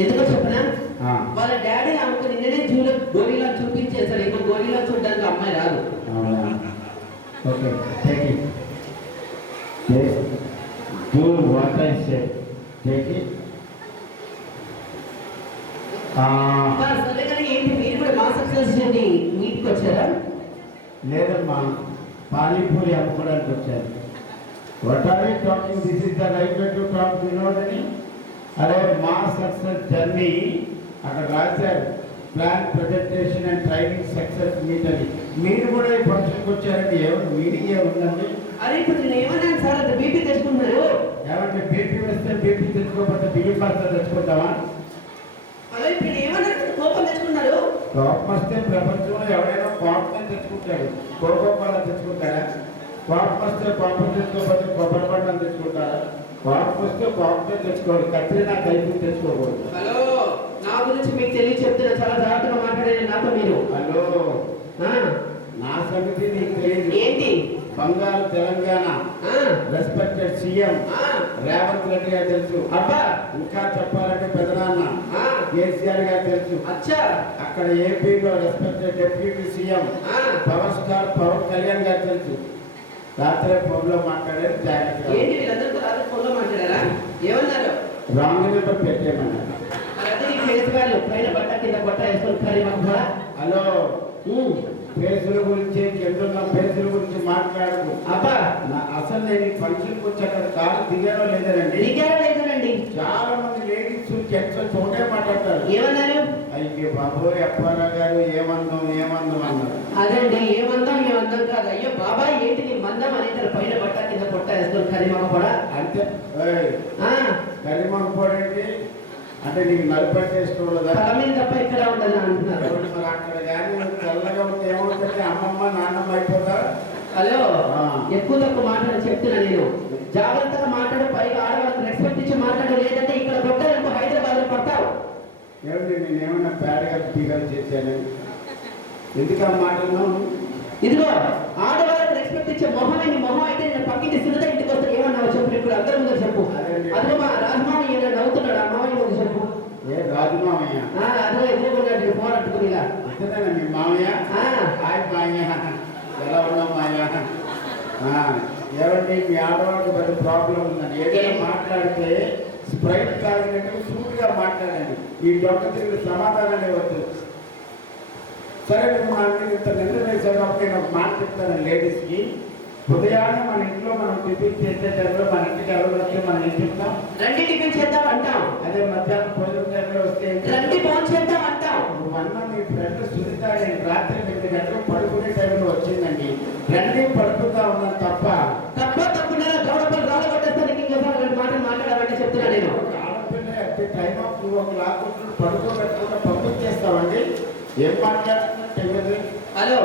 ఎందుకో చెప్పనా, వాళ్ళ డాడీ ఆమెకు నిన్ననే జూలో గోరీలా చూపించేశాడు. ఇంకా గోరీలా చూడడానికి అమ్మాయి రాదు. Okay, take it. Do what I said. Take it. సరే కానీ ఏంటి మీరు కూడా మా సక్సెస్ జర్నీ మీట్కి వచ్చారా? లేదమ్మా, పానీపూరి అమ్ముకోవడానికి వచ్చాను. What are you talking? This is the right way to talk వినోదని. అరే మా సక్సెస్ జర్నీ అక్కడ రాశారు, plan presentation and training success meet అని. మీరు కూడా ఈ ఫంక్షన్కి వచ్చారండి, ఏమన్నా మీటింగ్ ఏముందండి? అరే ఇప్పుడు నేను ఏమన్నాను సార్, అంత బీపీ తెచ్చుకున్నారు. ఏమంటే బీపీ వస్తే బీపీ తెచ్చుకోకపోతే బియ్యం పాస్తా తెచ్చుకుంటామా? అదే ఇప్పుడు ఏమన్నారు, కోపం తెచ్చుకున్నారు. కోపం వస్తే ప్రపంచంలో ఎవరైనా కోపం తెచ్చుకుంటాడు, కోపం తెచ్చుకుంటారా? కోపం వస్తే కోపం తెచ్చుకోకపోతే కొబ్బరి పండుగ తెచ్చుకుంటారా? కోపం వస్తే కోపం తెచ్చుకోవాలి, కత్తిరినా కలిపి తెచ్చుకోకూడదు. హలో, నా గురించి మీకు తెలియ చెప్తున్నా, చాలా జాగ్రత్తగా మాట్లాడేది నాతో మీరు. హలో, నా సంగతి నీకు తెలియదు ఏంటి? బంగారు తెలంగాణ రెస్పెక్టెడ్ సీఎం రేవంత్ రెడ్డి గారు తెలుసు. అబ్బా, ఇంకా చెప్పాలంటే పెదనాన్న కేసీఆర్ గారు తెలుసు. అచ్చా, అక్కడ ఏపీలో respected deputy CM power star Pawan Kalyan గారు తెలుసు. రాత్రి ఫోన్ లో మాట్లాడారు, జాగ్రత్త. ఏంటి వీళ్ళందరితో రాత్రి ఫోన్ లో మాట్లాడారా? ఏమన్నారు? రాంగ్ నెంబర్ పెట్టేయమన్నారు. అదే నీ ఫేస్ వాల్యూ పైన బట్ట కింద బట్ట వేసుకొని ఖరీ మాకు. హలో, ఫేసుల గురించి కింద ఫేసుల గురించి మాట్లాడకు. అబ్బా, అసలు నేను ఈ ఫంక్షన్కి వచ్చి అక్కడ కారు దిగారో లేదనండి. చాలా మంది లేడీస్ జెంట్స్ చోటే మాట్లాడతారు. ఏమన్నారు? అయ్యో బాబోయ్ అప్పారావు గారు ఏమందం అన్నారు. అదండి, ఏమందం కాదు. అయ్యో బాబాయ్ ఏంటి నీ మందం అనేది పైన బట్ట కింద పొట్ట వేసుకొని ఖరీ మాకు కూడా అంతే. కరిమాకు పోడండి అంటే నీకు నలుపట్టి వేసుకోవడదా? తల మీద తప్ప ఎక్కడ ఉండదు అంటున్నారు. మరి అక్కడ కానీ తెల్లగా ఉంటే ఏమవుతుంది, అమ్మమ్మ నాన్నమ్మ అయిపోతా. హలో, ఎక్కువ తక్కువ మాట్లాడి చెప్తున్నా నేను, జాగ్రత్తగా మాట్లాడు. పైగా ఆడవాళ్ళకి రెస్పెక్ట్ ఇచ్చి మాట్లాడు, లేదంటే ఇక్కడ కొట్టాలనుకో హైదరాబాద్ లో పడతావు. ఏమండి నేనేమన్నా పేడగా టీగాలు చేశాను? ఎందుకు ఆ మాటలు? ఇదిగో ఆడవాళ్ళకి రెస్పెక్ట్ ఇచ్చే మొహమే నీ మొహం అయితే నేను పక్కింటి సునీత ఇంటికి వస్తే ఏమన్నావు చెప్పు, ఇప్పుడు అందరి ముందు చెప్పు. అదిగో మా రాజమామయ్య ఏదో నవ్వుతున్నాడు, ఆ మామయ్య ముందు చెప్పు. ఏ రాజమామయ్య? అదిగో ఎదురుకున్నాడు ఫోన్ అట్టుకునిగా. అంతేనా మీ మామయ్య? హాయ్ మామయ్య, ఎలా ఉన్నావు మామయ్య? ఏమండి మీ ఆడవాళ్ళకి పెద్ద ప్రాబ్లం ఉందండి. ఏదైనా మాట్లాడితే స్ప్రైట్ తాగినట్టు సూటిగా మాట్లాడండి. ఈ డొక్క తిరిగి సమాధానాలు ఇవ్వద్దు. సరే నువ్వు నా మీద ఇంత నిద్ర వేసావు కాబట్టి నేను ఒక మాట చెప్తాను లేడీస్కి. ఉదయాన్నే మన ఇంట్లో మనం టిఫిన్ చేసే టైంలో మన ఇంటికి ఎవరు వస్తే మనం ఏం చెప్తాం? రండి టిఫిన్ చేద్దాం అంటాం. అదే మధ్యాహ్నం భోజనం టైంలో వస్తే రండి భోజనం చేద్దాం అంటాం. నువ్వు అన్న మీ ఫ్రెండ్ సునీత నేను రాత్రి 8 గంటలకు పడుకునే టైంలో వచ్చిందండి. రండి పడుకుంటా ఉన్నాను తప్పున్నారా? గౌరవం రాలగొట్టేస్తానికి ఇంకోసారి మాటలు మాట్లాడాలంటే చెప్తున్నా నేను. ఆడపిల్ల అట్ టైం ఆఫ్ 2 o'clock పడుకోబెట్టకుండా పంపించేస్తామండి. ఏం మాట్లాడుతున్నట్టు? హలో,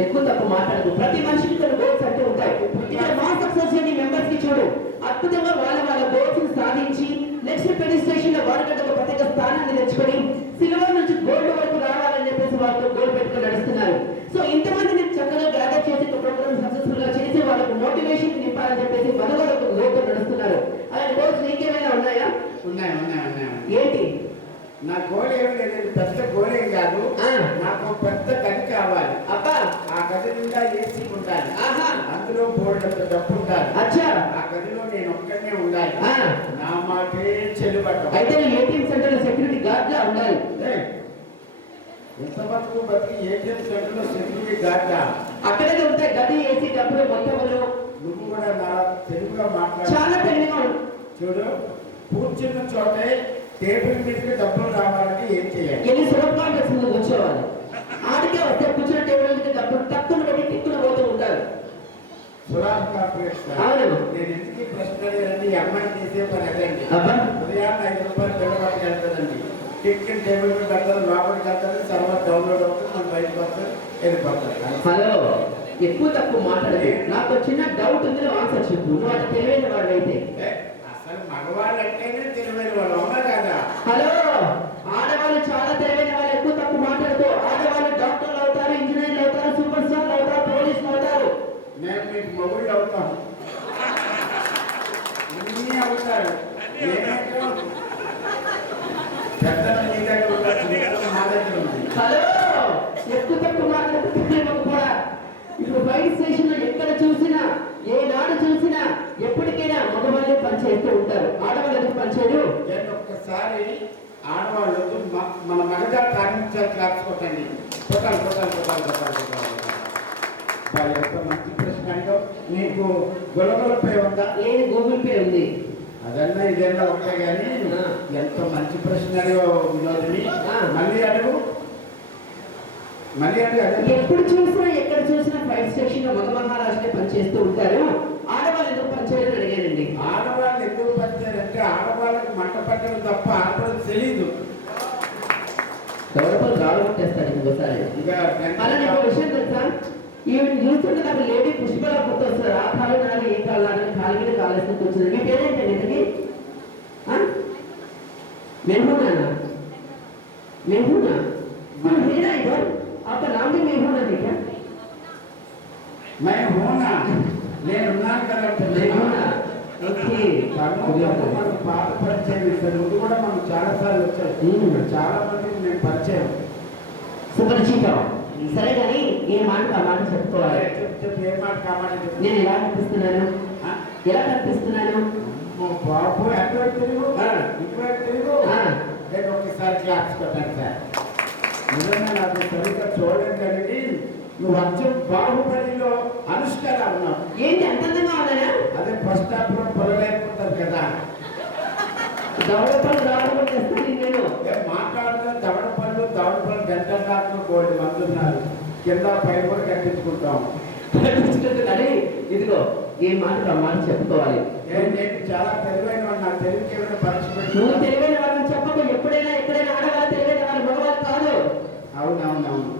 ఎక్కువ తక్కువ మాట్లాడదు. ప్రతి మనిషికి కొన్ని గోల్స్ అంటే ఉంటాయి. ఇక్కడ మా సక్సెస్ జర్నీ మెంబర్స్ కి చూడు, అద్భుతంగా వాళ్ళ గోల్స్ సాధించి నెక్స్ట్ పెడిస్ట్రేషన్ లో వారికంటే ఒక ప్రత్యేక స్థానాన్ని తెచ్చుకొని సిల్వర్ నుంచి గోల్డ్ వరకు రావాలని చెప్పేసి వాళ్ళతో గోల్ పెట్టుకుని నడుస్తున్నారు. సో ఇంతమందిని చక్కగా గ్యాదర్ చేసి ప్రోగ్రామ్ సక్సెస్ఫుల్ గా చేసి వాళ్ళకు మోటివేషన్ నింపాలని చెప్పేసి మనవరకు గోల్తో నడుస్తున్నారు. అలాంటి గోల్స్ నీకేమైనా ఉన్నాయా? ఉన్నాయి. ఏంటి? నా గోల్ ఏమి లేదు, పెద్ద గోల్ ఏం కాదు. నాకు పెద్ద గది కావాలి. అబ్బా, ఆ గది నిండా ఏసీ ఉండాలి. అందులో బోర్డు డబ్బు ఉండాలి. ఆ గదిలో నేను ఒక్కనే ఉండాలి. నా మాటే చెల్లుబాటు. అయితే ఏటీఎం సెంటర్ లో సెక్యూరిటీ గార్డ్ లా ఉండాలి. ఎంతమంది బతికి ఏటీఎం సెంటర్ లో సెక్యూరిటీ గార్డ్ అక్కడే ఉంటాయి. గది ఏసీ డబ్బులు మొత్తం. నువ్వు కూడా నా తెలుగుగా మాట్లాడు. చాలా తెలివిగా చూడు, కూర్చున్న చోటే టేబుల్ మీదకి డబ్బులు రావాలంటే ఏం చేయాలి? ఎన్ని సులభంగా ముందు కూర్చోవాలి. ఆడికే వస్తే కూర్చున్న టేబుల్ మీద డబ్బులు తక్కువ పెట్టి తిక్కున పోతూ ఉంటారు. సురాబ్ కార్పొరేషన్. అవును. నేను ఎందుకు ప్రశ్న లేదండి, ఈ అమ్మాయి చేసే పని అదండి. ఉదయాన్నే 5 రూపాయలు బిల్లబాటుకి వెళ్తుందండి. టికెట్ టేబుల్ మీద పెడతారు, లోపలికి వెళ్తారు, సర్వర్ డౌన్లోడ్ అవుతుంది, మనం బయటకు వస్తారు, వెళ్ళిపోతారు. హలో, ఎక్కువ తక్కువ మాట్లాడదు. నాకు చిన్న డౌట్ ఉంది, ఆన్సర్ చెప్పు. నువ్వు అట్లా తెలివైన వాడు అయితే. మగవాళ్ళు అంటేనే తెలివైన వాళ్ళు, అవునా కదా? హలో, ఆడవాళ్ళు చాలా తెలివైన వాళ్ళు. ఎక్కువ తక్కువ మాట్లాడుకో. ఆడవాళ్ళు డాక్టర్లు అవుతారు, ఇంజనీర్లు అవుతారు, సూపర్ స్టార్లు అవుతారు, పోలీసులు అవుతారు. నేను మీకు మొగుళ్ళు అవుతాను, అన్నీ అవుతారు. పెద్దలు మీ దగ్గర ఉండొచ్చు, చిన్నలు మా దగ్గర ఉంది. హలో, ఎక్కువ తక్కువ మాట్లాడుతున్నాము కూడా. ఇప్పుడు ఫైర్ స్టేషన్ లో ఎక్కడ చూసినా, ఏనాడు చూసినా, ఎప్పటికైనా మగవాళ్ళే పనిచేస్తూ ఉంటారు. ఆడవాళ్ళు ఎందుకు పనిచేయరు? నేను ఒక్కసారి ఆడవాళ్ళు మన మగజా కార్మించాలి క్లాస్ కొట్టండి. కొట్టాలి కొట్టాలి కొట్టాలి కొట్టాలి కొట్టాలి. ఎంత మంచి ప్రశ్న అడిగావు. నీకు గొలగొల పే ఉందా? ఏది గూగుల్ పే ఉంది. అదన్నా ఇదన్నా ఒకటే కానీ ఎంత మంచి ప్రశ్న అడిగావు వినోదిని. మళ్ళీ అడుగు మళ్ళీ అడుగు. అదే ఎప్పుడు చూసినా ఎక్కడ చూసినా ఫైర్ స్టేషన్ లో మగ మహారాజులే పనిచేస్తూ ఉంటారు. ఆడవాళ్ళు ఎందుకు పనిచేయాలని అడిగానండి. ఆడవాళ్ళు ఎందుకు పనిచేయాలంటే ఆడవాళ్ళకి మంట పట్టడం తప్ప ఆడవాళ్ళకి తెలీదు. గౌరవాలు గాలు కొట్టేస్తాడు ఇంకోసారి. ఇక అలానే ఒక విషయం తెలుసా, ఈవెన్ చూస్తుంటే నాకు లేడీ పుష్పలా గుర్తొస్తారు. ఆ కాలు నాడు ఏ కాలు నాడు కాలు మీద కాలేస్తూ కూర్చుంది. మీ పేరేంటండి ఇంతకి? మెహూనా? మెహూనా मेरा इधर आपका नाम भी मेहूना है क्या? मैं हूं ना, నేనున్నాను కదా. मेहूना ఓకే. మనకు పాత పరిచయం ఇస్తారు. ముందు కూడా మనం చాలా సార్లు వచ్చాయి. చాలా మందికి నేను పరిచయం. సుపరిచితం. సరే కానీ ఏ మాట ఆ మాట చెప్పుకోవాలి. చెప్పు ఏ మాట కావాలి. నేను ఎలా కనిపిస్తున్నాను? ఎలా కనిపిస్తున్నాను? బాబు ఎక్కడ తెలుగు ఇక్కడ తెలుగు. నేను ఒకసారి క్లాస్ పెట్టాను సార్. నిజంగా నాకు సరిగ్గా చూడడం కలిగి నువ్వు అచ్చం బాహుబలిలో అనుష్కలా ఉన్నావు. ఏంటి అంతంగా ఉన్నానా? అదే ఫస్ట్ హాఫ్ లో పొలలేకపోతారు కదా. దవడపళ్ళు రావడం చేస్తాను నేను. మాట్లాడితే దవడపళ్ళు గంటలు గోల్డ్ మంది ఉన్నారు. కింద పై కూడా కట్టించుకుంటాం. కట్టించుకుంటున్నాడు. ఇదిగో ఏ మాట ఆ మాట చెప్పుకోవాలి. నేను చాలా తెలివైన వాడు. నాకు తెలివికి ఏమైనా పరీక్ష నువ్వు తెలివైన వాళ్ళని చెప్పకు. ఎప్పుడైనా ఎక్కడైనా ఆడవాళ్ళు తెలివైన వాళ్ళు మగవాళ్ళు కాదు. అవునవునవును,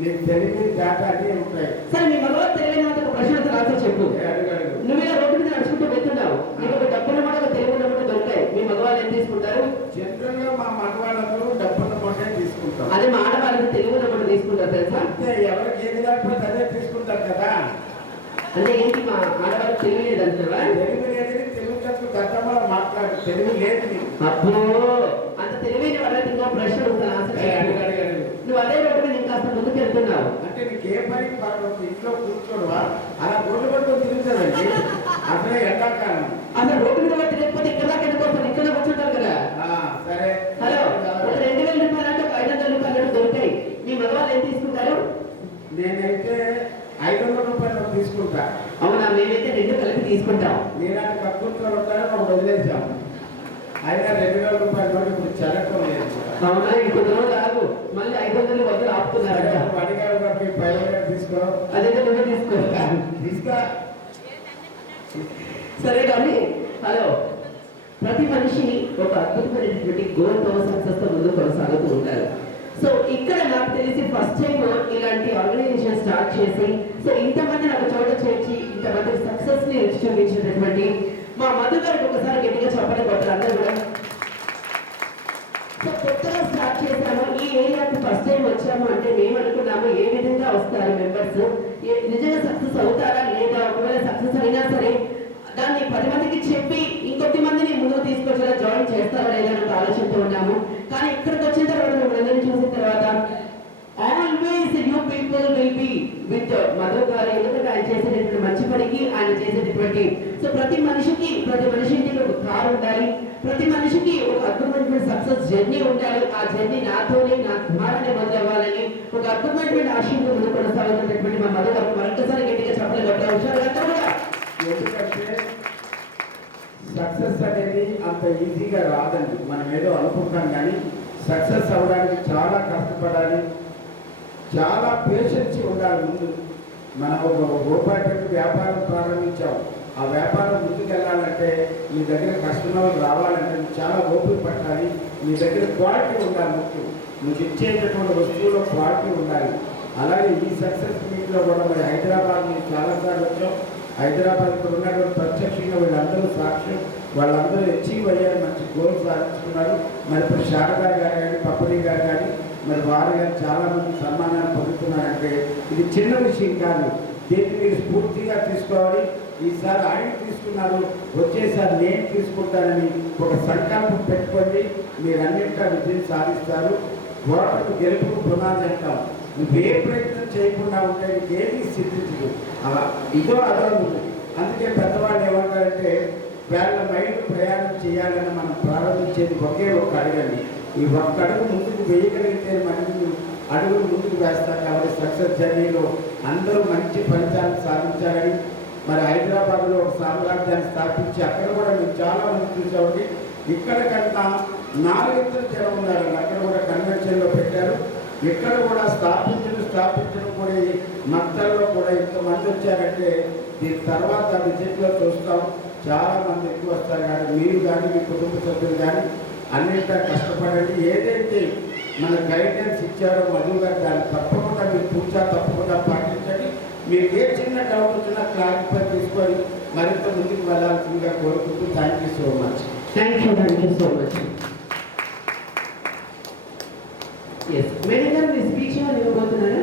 నీకు తెలివి డేటా అన్నీ ఉంటాయి. సరే మీ మగవాళ్ళు తెలివైన వాళ్ళకి ఒక ప్రశ్న రాత్రి చెప్పు. అడుగు. నువ్వు ఇలా రోడ్డు మీద నడుచుకుంటూ వెళ్తున్నావు. నీకు ఒక డబ్బులు మాట ఒక తెలివి ఉన్నప్పుడు దొరుకుతాయి. మీ మగవాళ్ళు ఏం తీసుకుంటారు? జనరల్ గా మా మగవాళ్ళందరూ డబ్బులు కొట్టే తీసుకుంటాం. అదే మా ఆడవాళ్ళకి తెలివి ఉన్నప్పుడు తీసుకుంటారు తెలుసా? అంటే ఎవరికి ఏది లేకపోతే అదే తీసుకుంటారు కదా. అంటే ఏంటి మా ఆడవాళ్ళకి తెలివి లేదంటున్నావా? తెలివి లేదని తెలుగు తక్కువ గతంలో మాట్లాడు. తెలివి లేదు నీకు. అబ్బో, అంత తెలివైన వాళ్ళకి ఇంకో ప్రశ్న ఉంటాను. నువ్వు అదే రోడ్డు మీద ఇంకా ముందుకు వెళ్తున్నావు అంటే నీకు ఏ పనికి పడవచ్చు. ఇంట్లో కూర్చోడువా అలా గొడ్డు పట్టుకొని తిరుగుతుందండి. అసలే ఎండాకాలం. అసలు రోడ్డు మీద తిరగకపోతే ఇక్కడ దాకా వెళ్ళిపోతాను. ఇక్కడ కూర్చుంటారు కదా. సరే హలో, ఒక 2000 రూపాయలు అంటే ఒక 500 రూపాయలు దొరికాయి. మీ మగవాళ్ళు ఏం తీసుకుంటారు? నేనైతే 500 రూపాయలు తీసుకుంటా. అవునా? మేమైతే 2 కలిపి తీసుకుంటాం. నేనంటే కక్కుర్తో ఉంటాను. మనం వదిలేసాం. అయినా 2000 రూపాయలు నోటి ఇప్పుడు చెల్లటం లేదు. అవునా? ఇంకొక రోజు ఆగు. మళ్ళీ 500 వద్దు ఆపుతున్నారట. అడిగారు కాబట్టి 500 తీసుకో. అదైతే నువ్వే తీసుకో. తీసుకో. సరే కానీ హలో, ప్రతి మనిషి ఒక అద్భుతమైనటువంటి గోల్తో సక్సెస్ తో ముందు కొనసాగుతూ ఉంటారు. సో ఇక్కడ నాకు తెలిసి ఫస్ట్ టైం ఇలాంటి ఆర్గనైజేషన్ స్టార్ట్ చేసి సో ఇంతమంది నాకు చోట చేర్చి ఇంతమంది సక్సెస్ ని రుచి చూపించినటువంటి మా మధు గారికి ఒకసారి గట్టిగా చెప్పడం కొట్టారు అందరూ కూడా. సో కొత్తగా స్టార్ట్ చేశాము. ఈ ఏరియాకి ఫస్ట్ టైం వచ్చాము అంటే మేము అనుకున్నాము ఏ విధంగా వస్తారు మెంబర్స్, నిజంగా సక్సెస్ అవుతారా లేదా, ఒకవేళ సక్సెస్ అయినా సరే దాన్ని 10 మందికి చెప్పి ఇంకొద్ది మందిని ముందుకు తీసుకొచ్చేలా జాయిన్ చేస్తారా లేదా అని ఆలోచనతో ఉన్నాము. కానీ ఇక్కడికి వచ్చిన తర్వాత మిమ్మల్ని చూసిన తర్వాత always you people will be with Madhu గారు. ఎందుకంటే ఆయన చేసేటటువంటి మంచి పనికి ఆయన చేసేటటువంటి సో ప్రతి మనిషికి ఇంటికి ఒక కారు ఉండాలి. ప్రతి మనిషికి ఒక అద్భుతమైనటువంటి సక్సెస్ జర్నీ ఉండాలి. ఆ జర్నీ నాతోనే నా ద్వారానే మొదలు అవ్వాలని ఒక అద్భుతమైనటువంటి ఆశయంతో ముందు కొనసాగుతున్నటువంటి మా మధు గారు మరొకసారి గట్టిగా చెప్పలు కొట్టారు. హుషారుగా కూడా. ఎందుకంటే సక్సెస్ అనేది అంత ఈజీగా రాదండి. మనం ఏదో అనుకుంటాం కానీ సక్సెస్ అవ్వడానికి చాలా కష్టపడాలి, చాలా పేషెన్స్ ఉండాలి. ముందు మనం ఒక రూపాయి పెట్టి వ్యాపారం ప్రారంభించాం. ఆ వ్యాపారం ముందుకు వెళ్ళాలంటే మీ దగ్గర కస్టమర్లు రావాలంటే చాలా ఓపిక పట్టాలి. మీ దగ్గర క్వాలిటీ ఉండాలి. ముఖ్యం మీకు ఇచ్చేటటువంటి వస్తువులో క్వాలిటీ ఉండాలి. అలాగే ఈ సక్సెస్ మీట్లో కూడా మరి హైదరాబాద్ నుంచి చాలాసార్లు వచ్చాం. హైదరాబాద్ ఇక్కడ ఉన్నటువంటి ప్రత్యక్షంగా వీళ్ళందరూ సాక్ష్యం. వాళ్ళందరూ అచీవ్ అయ్యారు, మంచి గోల్ సాధించుకున్నారు. మరి ఇప్పుడు శారదా గారు కానీ పప్పని గారు కానీ మరి వారు కానీ చాలామంది సన్మానాలు పొందుతున్నారంటే ఇది చిన్న విషయం కాదు. దీన్ని మీరు స్ఫూర్తిగా తీసుకోవాలి. ఈసారి ఆయన తీసుకున్నారు, వచ్చేసారి నేను తీసుకుంటానని ఒక సంకల్పం పెట్టుకోండి. మీరు అన్నింటా విజయం సాధిస్తారు. ఓటకు గెలుపుకు పునాది అంటాం. నువ్వే ప్రయత్నం చేయకుండా ఉంటే నీకేమీ సిద్ధించదు. ఇదో అదో నువ్వు. అందుకే పెద్దవాళ్ళు ఏమంటారంటే వేల మైళ్ళు ప్రయాణం చేయాలని మనం ప్రారంభించేది ఒకే ఒక అడగండి. ఈ ఒక్క అడుగు ముందుకు వేయగలిగితే మనకి అడుగులు ముందుకు వేస్తాం. కాబట్టి సక్సెస్ జర్నీలో అందరూ మంచి ఫలితాలు సాధించాలని, మరి హైదరాబాద్లో ఒక సామ్రాజ్యాన్ని స్థాపించి అక్కడ కూడా మేము చాలా మంది చూసామండి. ఇక్కడ కన్నా 4 జనం ఉన్నారండి. అక్కడ కూడా కన్వెన్షన్లో పెట్టారు. ఇక్కడ కూడా స్థాపించడం కూడా ఈ మక్తల్లో కూడా ఇంతమంది వచ్చారంటే దీని తర్వాత విజిట్లో చూస్తాం చాలా మంది ఎక్కువ వస్తారు. కానీ మీరు కానీ మీ కుటుంబ సభ్యులు కానీ అన్నింటా కష్టపడండి. ఏదైతే మన గైడెన్స్ ఇచ్చారో మధు గారు దాన్ని తప్పకుండా మీరు తప్పకుండా పాటించండి. మీకు ఏ చిన్న డౌట్ వచ్చినా క్లారిఫై తీసుకొని మరింత ముందుకు వెళ్ళాల్సిందిగా కోరుకుంటూ thank you so much. Thank you so much. Yes madam గారు మీ స్పీచ్ ఇవ్వబోతున్నారు.